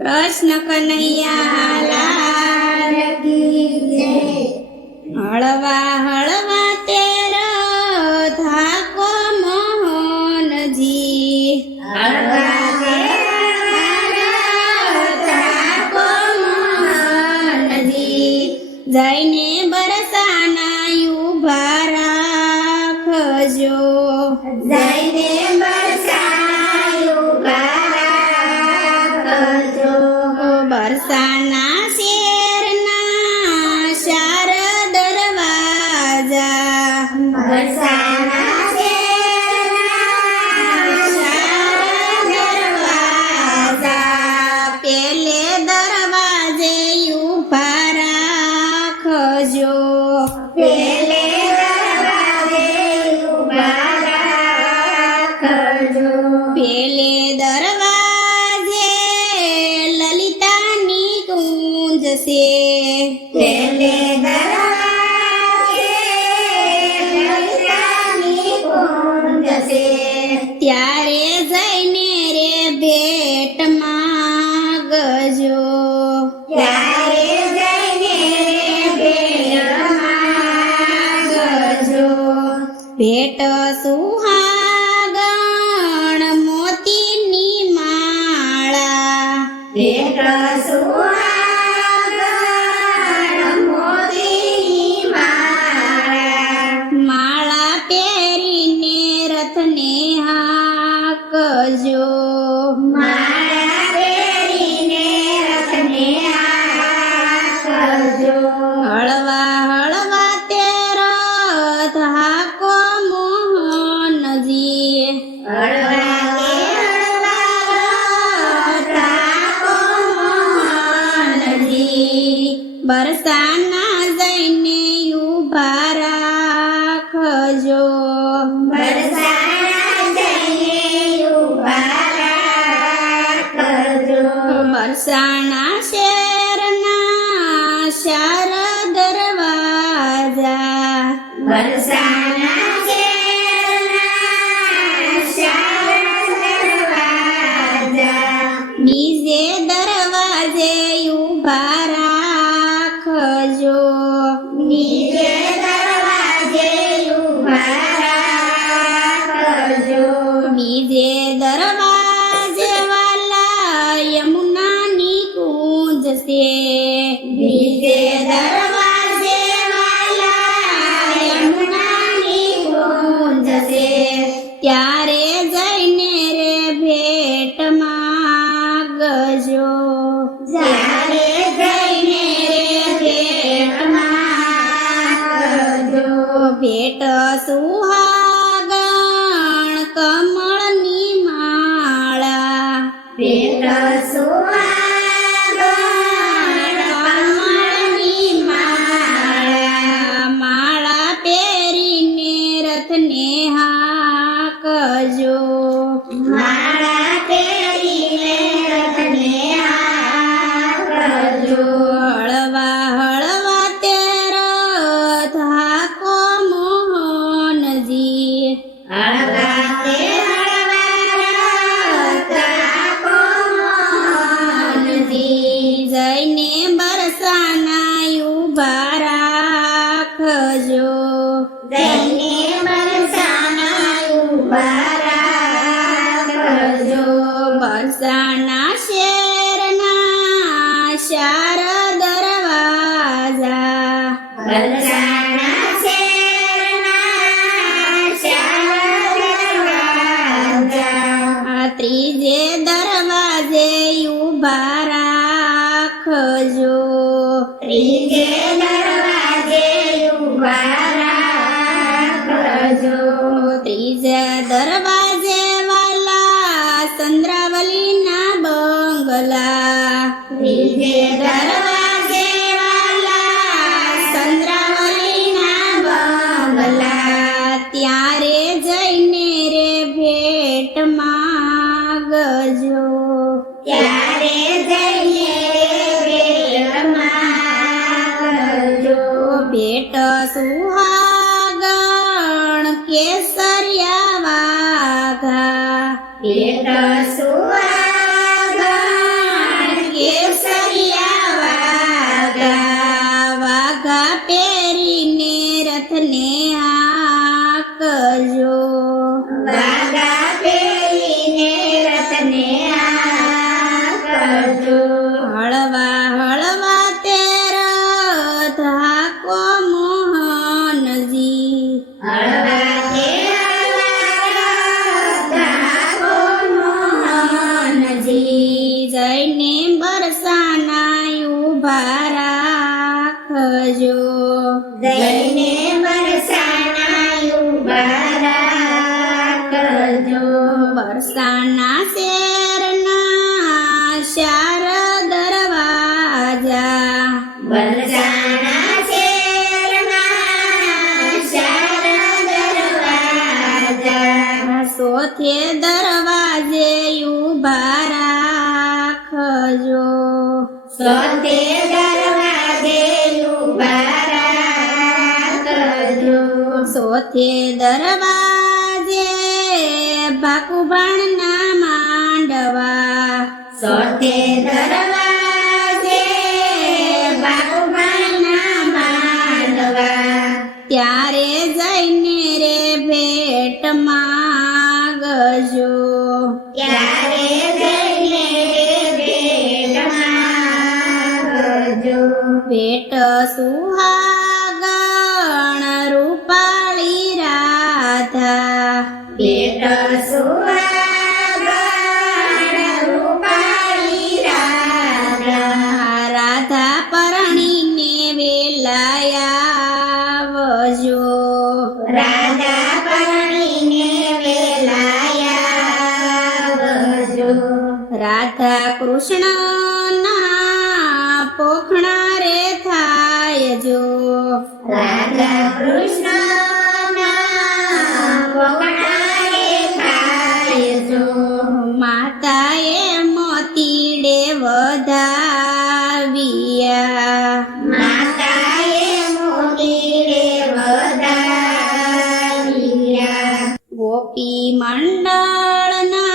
કૃષ્ણ કનૈયા લાલ કી જય। હળવા હળવા તેરો ધાકો મોહનજી, હળવા ધાકો મોહનજી, જઈને બરસાના ઉભા રાખજો, જઈને બરસાના શેરના ચાર દરવાજા, બરસાના શેરના ચાર દરવાજા, પેલે દરવાજે ઊભા રાખજો, પેલે દરવાજે ઊભા રાખજો, પેલે દરવાજે જશે, પેલે દરવાજે લલિતાની કુંજ જશે, ત્યારે જઈને રે ભેટ માંગજો, ત્યારે જઈને રે ભેટ માંગજો, ભેટ સુહાગણ મોતીની માળા, ભેટ સુહાગણ હાકજો, માળા પહેરીને રથને હાકજો, હળવા હળવા તેરો ધાકો મોહનજી, હળવા ધાકો મોહનજી, બરસાના જઈને ઊભા રાખજો, બરસાના શેરના ચાર દરવાજા, બરસાના શેરના ચાર દરવાજા, બીજે દરવાજે ઊભા રાખજો, બીજે દરવાજે ઊભા રાખજો, બીજે દરવાજે બીજે દરવાજે વાલા યમુનાની કુંજ જશે, ત્યારે જઈને રે ભેટ માંગજો, ત્યારે જઈને રે ભેટ માંગજો, ભેટ સુહાગણ કમળની માળા, ભેટ સુહાગણ ને હાકજો, માળા પહેરીને રથને હાકજો, હળવા હળવા તેરો ધાકો મોહનજી, હળવા ધાકો મોહનજી, જઈને બરસાના ઊભા રાખજો, જઈને બરસાના શેરના ચાર દરવાજા, બરસાના શેરના ચાર દરવાજા, ત્રીજે દરવાજે ઊભા રાખજો, ત્રીજે દરવાજે ઊભા રાખજો, ત્રીજા દરવાજે ચંદ્રાવલીના બંગલા, ત્રીજે દરવાજે વાલા ચંદ્રાવલીના બંગલા, ત્યારે જઈને રે ભેટ માંગજો, ત્યારે જઈને રે ભેટ માંગજો, ભેટ સુહાગણ કેસરિયા વાઘા, ભેટ સુહાગણ રાખજો. જઈને બરસાના ઊભા રાખજો. બરસાના શેરના ચાર દરવાજા, બરસાના શેરના ચાર દરવાજા. સોથે દરવાજે ઊભા રાખજો. સોતે દરવાજે ઊભા રાખજો. સોથે દરવાજે ભાકુભાણના માંડવા, સોતે દરવાજે બાપુમાના માંડવા. ત્યારે જઈને રે ભેટ માગજો. ત્યારે જઈને ભેટ માંગજો. ભેટ સુહાગણ રૂપાળી રાધા, ભેટ સુહાગણ રૂપાળી રાધા. રાધા પરણીને વેલાયા આવજો. રાધા પરણીને વેલાયા. રાધા કૃષ્ણના પોખણા રે થાય જો. રાધા કૃષ્ણના પોકળાએ થાય જો. માતાએ મોતીડે વધાવ્યા, માતાએ મોતીડે વધાવ્યા. ગોપી મંડળના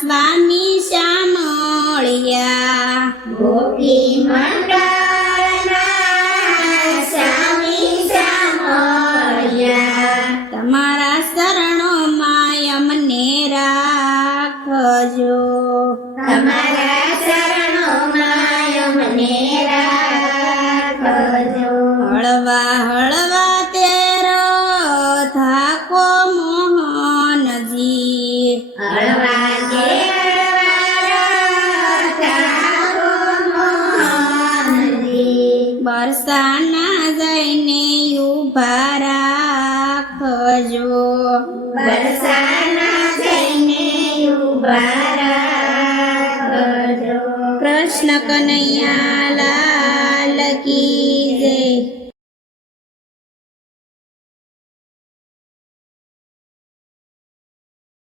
સ્વામી શામળિયા, ગોપી મંડળના સ્વામી સામળિયા. તમારા શરણોમાં અમને રાખજો. તમારા શરણોમાં અમને રાખજો. હળવા હળવા તેરો થાકો મોહનજી, હળવા કે હળવા થાકો મોહનજી. બરસાના જઈને ઊભા રાખજો. બરસાના જઈને ઊભા રાખજો. કૃષ્ણ કનૈયા લાલ કી જય.